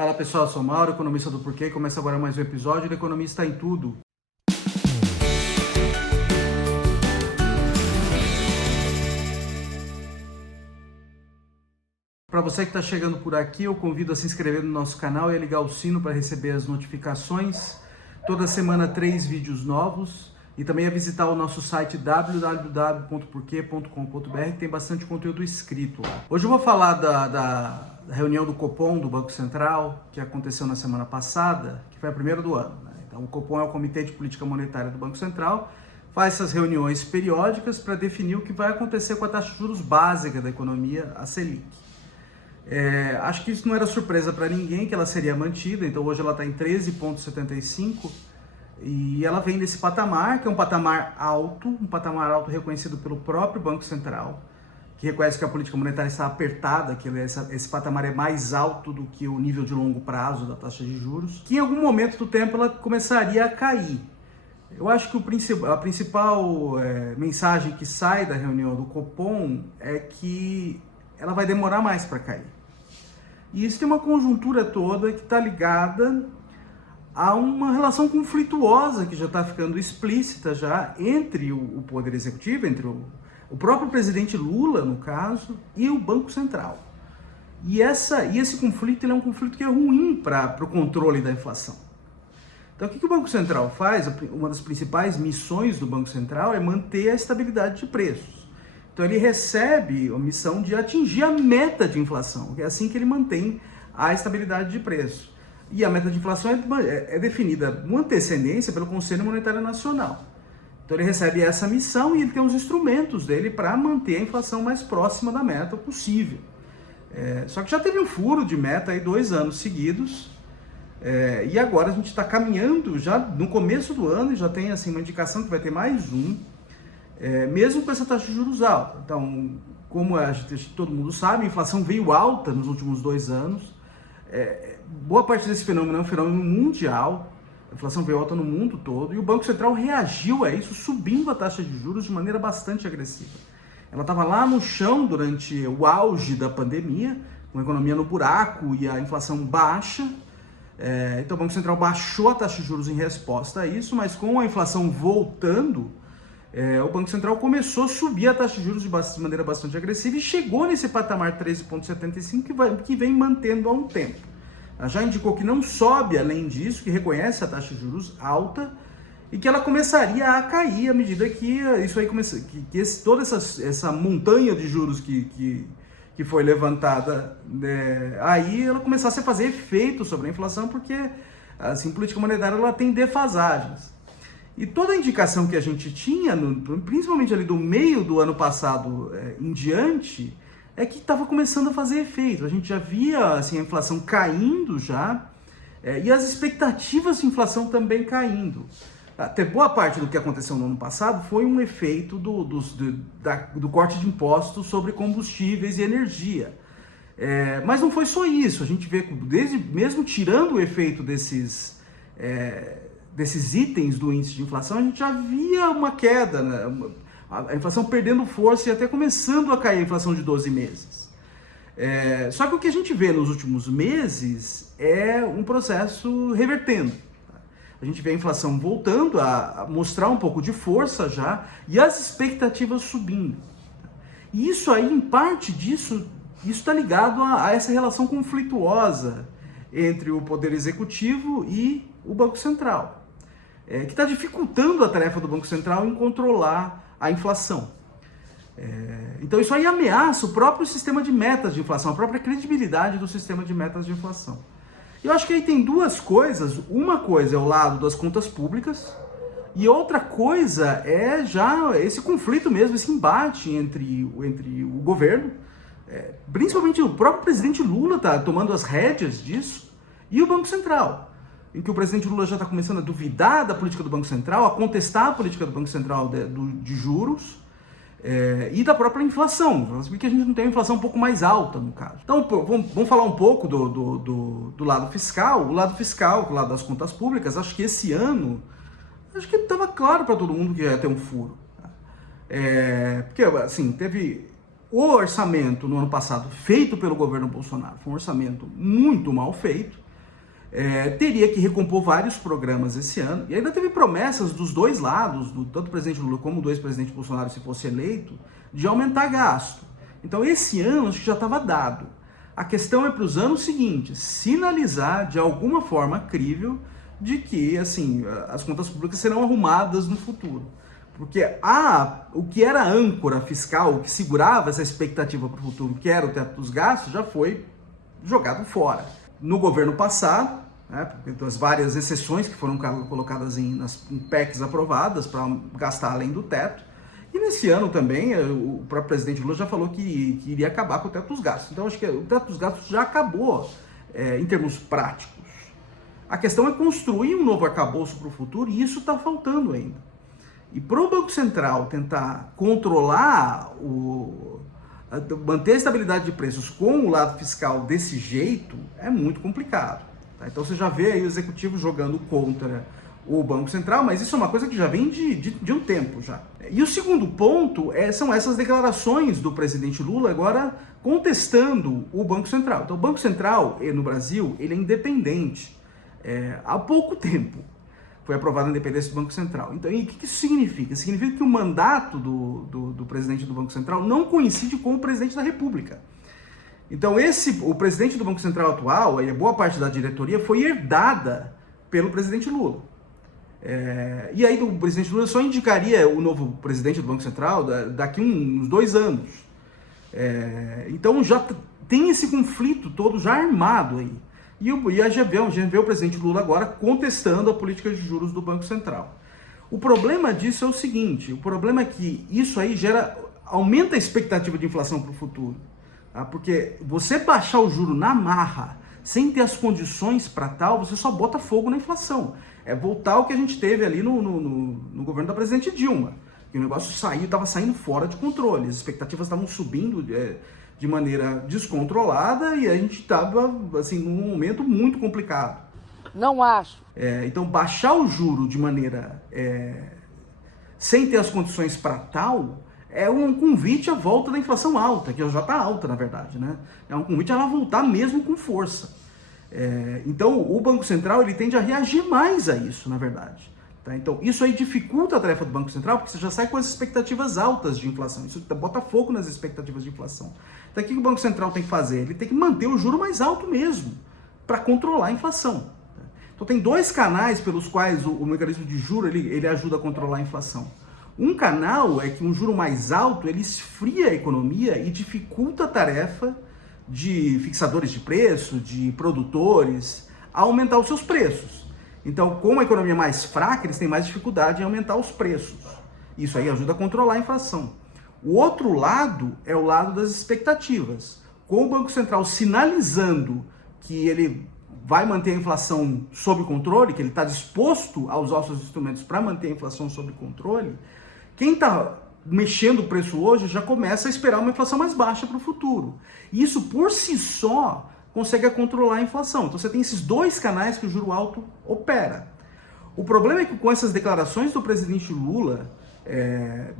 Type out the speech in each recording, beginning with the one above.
Fala pessoal, eu sou o Mauro, economista do Porquê. Começa agora mais um episódio do Economista em Tudo. Para você que está chegando por aqui, eu convido a se inscrever no nosso canal e a ligar o sino para receber as notificações. Toda semana 3 vídeos novos e também a visitar o nosso site www.porque.com.br, que tem bastante conteúdo escrito lá. Hoje eu vou falar da reunião do Copom, do Banco Central, que aconteceu na semana passada, que foi a primeira do ano, né? Então o Copom é o Comitê de Política Monetária do Banco Central, faz essas reuniões periódicas para definir o que vai acontecer com a taxa de juros básica da economia, a Selic. Acho que isso não era surpresa para ninguém, que ela seria mantida, então hoje ela está em 13,75 e ela vem desse patamar, que é um patamar alto reconhecido pelo próprio Banco Central, que reconhece que a política monetária está apertada, que esse patamar é mais alto do que o nível de longo prazo da taxa de juros, que em algum momento do tempo ela começaria a cair. Eu acho que a principal mensagem que sai da reunião do Copom é que ela vai demorar mais para cair. E isso tem uma conjuntura toda que está ligada a uma relação conflituosa que já está ficando explícita já entre o Poder Executivo, entre o próprio presidente Lula, no caso, e o Banco Central. E esse conflito ele é um conflito que é ruim para o controle da inflação. Então, o que o Banco Central faz? Uma das principais missões do Banco Central é manter a estabilidade de preços. Então ele recebe a missão de atingir a meta de inflação, que é assim que ele mantém a estabilidade de preço. E a meta de inflação é definida com antecedência pelo Conselho Monetário Nacional. Então ele recebe essa missão e ele tem os instrumentos dele para manter a inflação mais próxima da meta possível. Só que já teve um furo de meta aí 2 anos seguidos, e agora a gente está caminhando já no começo do ano e já tem assim, uma indicação que vai ter mais um, mesmo com essa taxa de juros alta. Então, como todo mundo sabe, a inflação veio alta nos últimos 2 anos. Boa parte desse fenômeno é um fenômeno mundial. A inflação veio alta no mundo todo e o Banco Central reagiu a isso, subindo a taxa de juros de maneira bastante agressiva. Ela estava lá no chão durante o auge da pandemia, com a economia no buraco e a inflação baixa. Então o Banco Central baixou a taxa de juros em resposta a isso, mas com a inflação voltando, o Banco Central começou a subir a taxa de juros de maneira bastante agressiva e chegou nesse patamar 13,75 que vem mantendo há um tempo. Ela já indicou que não sobe além disso, que reconhece a taxa de juros alta e que ela começaria a cair à medida que isso aí toda essa montanha de juros que foi levantada, aí ela começasse a fazer efeito sobre a inflação, porque assim, a política monetária ela tem defasagens. E toda a indicação que a gente tinha, principalmente ali do meio do ano passado em diante, é que estava começando a fazer efeito. A gente já via assim, a inflação caindo já, e as expectativas de inflação também caindo. Até boa parte do que aconteceu no ano passado foi um efeito do corte de impostos sobre combustíveis e energia. Mas não foi só isso. A gente vê, mesmo tirando o efeito desses itens do índice de inflação, a gente já via uma queda, né? A inflação perdendo força e até começando a cair a inflação de 12 meses. Só que o que a gente vê nos últimos meses é um processo revertendo. A gente vê a inflação voltando a mostrar um pouco de força já e as expectativas subindo. E isso aí, em parte disso, isso está ligado a essa relação conflituosa entre o Poder Executivo e o Banco Central, que está dificultando a tarefa do Banco Central em controlar a inflação. Então isso aí ameaça o próprio sistema de metas de inflação, a própria credibilidade do sistema de metas de inflação. Eu acho que aí tem 2 coisas. Uma coisa é o lado das contas públicas e outra coisa é já esse conflito mesmo, esse embate entre o governo, principalmente o próprio presidente Lula está tomando as rédeas disso, e o Banco Central, em que o presidente Lula já está começando a duvidar da política do Banco Central, a contestar a política do Banco Central de juros e da própria inflação, porque a gente não tem uma inflação um pouco mais alta, no caso. Então, vamos falar um pouco do lado fiscal. O lado fiscal, o lado das contas públicas, acho que esse ano, estava claro para todo mundo que ia ter um furo. Porque, assim, teve o orçamento no ano passado feito pelo governo Bolsonaro, foi um orçamento muito mal feito, teria que recompor vários programas esse ano, e ainda teve promessas dos dois lados, tanto o presidente Lula como do ex-presidente Bolsonaro, se fosse eleito, de aumentar gasto. Então esse ano acho que já estava dado. A questão é para os anos seguintes, sinalizar de alguma forma crível de que assim, as contas públicas serão arrumadas no futuro. Porque o que era âncora fiscal, o que segurava essa expectativa para o futuro, que era o teto dos gastos, já foi jogado fora. No governo passado, então as várias exceções que foram colocadas em PECs aprovadas para gastar além do teto, e nesse ano também o próprio presidente Lula já falou que iria acabar com o teto dos gastos. Então acho que o teto dos gastos já acabou em termos práticos. A questão é construir um novo arcabouço para o futuro, e isso está faltando ainda. E para o Banco Central tentar controlar, manter a estabilidade de preços com o lado fiscal desse jeito, é muito complicado. Tá? Então você já vê aí o executivo jogando contra o Banco Central, mas isso é uma coisa que já vem de um tempo já. E o segundo ponto são essas declarações do presidente Lula agora contestando o Banco Central. Então o Banco Central no Brasil ele é independente há pouco tempo. Foi aprovada a independência do Banco Central. Então, e o que isso significa? Significa que o mandato do presidente do Banco Central não coincide com o presidente da República. Então, o presidente do Banco Central atual, a boa parte da diretoria, foi herdada pelo presidente Lula. E aí o presidente Lula só indicaria o novo presidente do Banco Central daqui uns 2 anos. Então, já tem esse conflito todo já armado aí. E a gente vê o presidente Lula agora contestando a política de juros do Banco Central. O problema disso é o seguinte, o problema é que isso aí aumenta a expectativa de inflação para o futuro. Tá? Porque você baixar o juro na marra, sem ter as condições para tal, você só bota fogo na inflação. É voltar ao que a gente teve ali no governo da presidente Dilma. Que o negócio estava saindo fora de controle, as expectativas estavam subindo de maneira descontrolada e a gente estava assim, num momento muito complicado. Não acho. Então, baixar o juro de maneira sem ter as condições para tal é um convite à volta da inflação alta, que já está alta, na verdade, né? É um convite a ela voltar mesmo com força. Então, o Banco Central ele tende a reagir mais a isso, na verdade. Tá? Então, isso aí dificulta a tarefa do Banco Central, porque você já sai com as expectativas altas de inflação. Isso bota fogo nas expectativas de inflação. Então, o que o Banco Central tem que fazer? Ele tem que manter o juro mais alto mesmo, para controlar a inflação. Então, tem 2 canais pelos quais o mecanismo de juro ele ajuda a controlar a inflação. Um canal é que um juro mais alto ele esfria a economia e dificulta a tarefa de fixadores de preço, de produtores, a aumentar os seus preços. Então, como a economia é mais fraca, eles têm mais dificuldade em aumentar os preços. Isso aí ajuda a controlar a inflação. O outro lado é o lado das expectativas. Com o Banco Central sinalizando que ele vai manter a inflação sob controle, que ele está disposto a usar os seus instrumentos para manter a inflação sob controle, quem está mexendo o preço hoje já começa a esperar uma inflação mais baixa para o futuro. E isso, por si só, consegue controlar a inflação. Então você tem esses 2 canais que o juro alto opera. O problema é que com essas declarações do presidente Lula,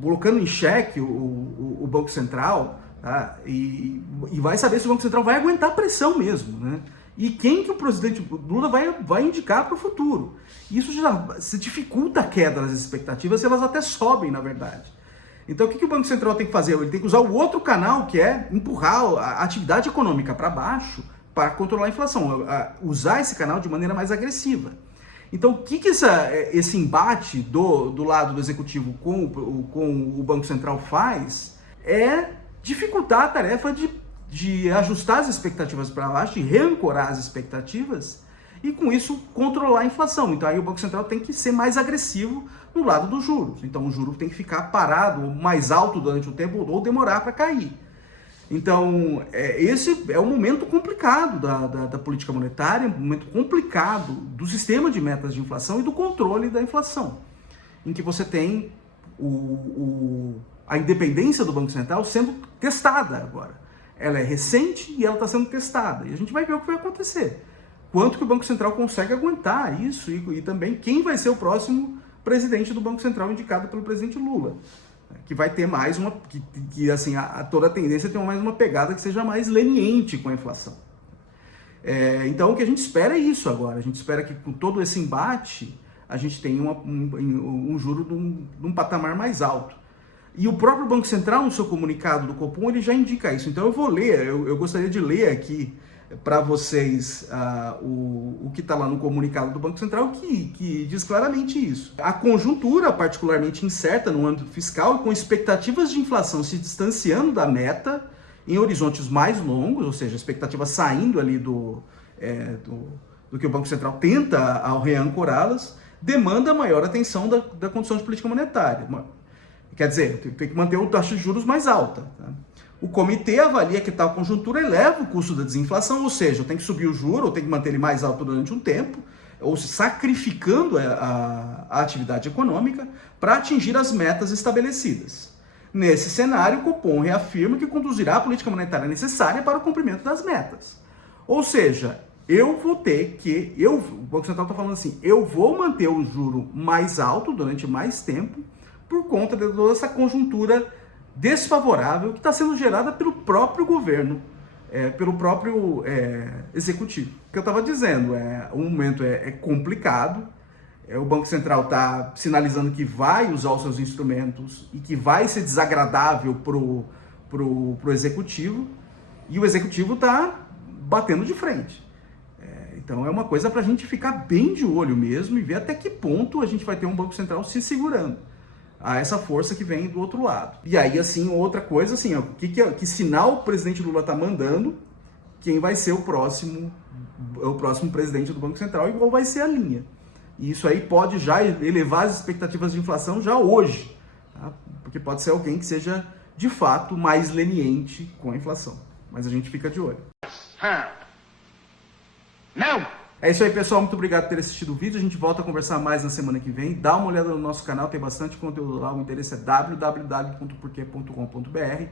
colocando em xeque o Banco Central, tá? e vai saber se o Banco Central vai aguentar a pressão mesmo, né? E quem que o presidente Lula vai indicar para o futuro. Isso já se dificulta a queda das expectativas, e elas até sobem, na verdade. Então o que o Banco Central tem que fazer? Ele tem que usar o outro canal, que é empurrar a atividade econômica para baixo, para controlar a inflação, usar esse canal de maneira mais agressiva. Então, o que esse embate do lado do executivo com o Banco Central faz é dificultar a tarefa de ajustar as expectativas para baixo, de reancorar as expectativas e, com isso, controlar a inflação. Então, aí o Banco Central tem que ser mais agressivo no lado dos juros. Então, o juro tem que ficar parado, mais alto durante o tempo ou demorar para cair. Então, esse é um momento complicado da política monetária, um momento complicado do sistema de metas de inflação e do controle da inflação, em que você tem a independência do Banco Central sendo testada agora. Ela é recente e ela está sendo testada. E a gente vai ver o que vai acontecer. Quanto que o Banco Central consegue aguentar isso e também quem vai ser o próximo presidente do Banco Central indicado pelo presidente Lula. Que vai ter mais uma, assim, toda a tendência é ter mais uma pegada que seja mais leniente com a inflação. Então o que a gente espera é isso agora. A gente espera que com todo esse embate a gente tenha um juro de um patamar mais alto. E o próprio Banco Central, no seu comunicado do Copom, ele já indica isso. Então eu vou ler, eu gostaria de ler aqui para vocês o que está lá no comunicado do Banco Central, que diz claramente isso. A conjuntura, particularmente incerta no âmbito fiscal e com expectativas de inflação se distanciando da meta em horizontes mais longos, ou seja, expectativas saindo ali do que o Banco Central tenta ao reancorá-las, demanda maior atenção da condição de política monetária. Quer dizer, tem que manter a taxa de juros mais alta. Tá? O comitê avalia que tal conjuntura eleva o custo da desinflação, ou seja, tem que subir o juro, ou tem que manter ele mais alto durante um tempo, ou se sacrificando a atividade econômica para atingir as metas estabelecidas. Nesse cenário, o Copom reafirma que conduzirá a política monetária necessária para o cumprimento das metas. Ou seja, o Banco Central está falando assim, eu vou manter o juro mais alto durante mais tempo por conta de toda essa conjuntura desfavorável que está sendo gerada pelo próprio governo, pelo próprio executivo. O que eu estava dizendo, o momento é complicado, o Banco Central está sinalizando que vai usar os seus instrumentos e que vai ser desagradável pro executivo, e o executivo está batendo de frente. Então é uma coisa para a gente ficar bem de olho mesmo e ver até que ponto a gente vai ter um Banco Central se segurando a essa força que vem do outro lado. E aí, assim, outra coisa, assim, ó, que sinal o presidente Lula está mandando, quem vai ser o próximo presidente do Banco Central e qual vai ser a linha. E isso aí pode já elevar as expectativas de inflação já hoje, tá? Porque pode ser alguém que seja, de fato, mais leniente com a inflação. Mas a gente fica de olho. Não! É isso aí, pessoal. Muito obrigado por ter assistido o vídeo. A gente volta a conversar mais na semana que vem. Dá uma olhada no nosso canal, tem bastante conteúdo lá. O endereço é www.porquê.com.br.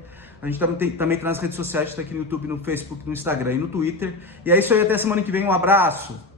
A gente também tá nas redes sociais, está aqui no YouTube, no Facebook, no Instagram e no Twitter. E é isso aí, até semana que vem. Um abraço!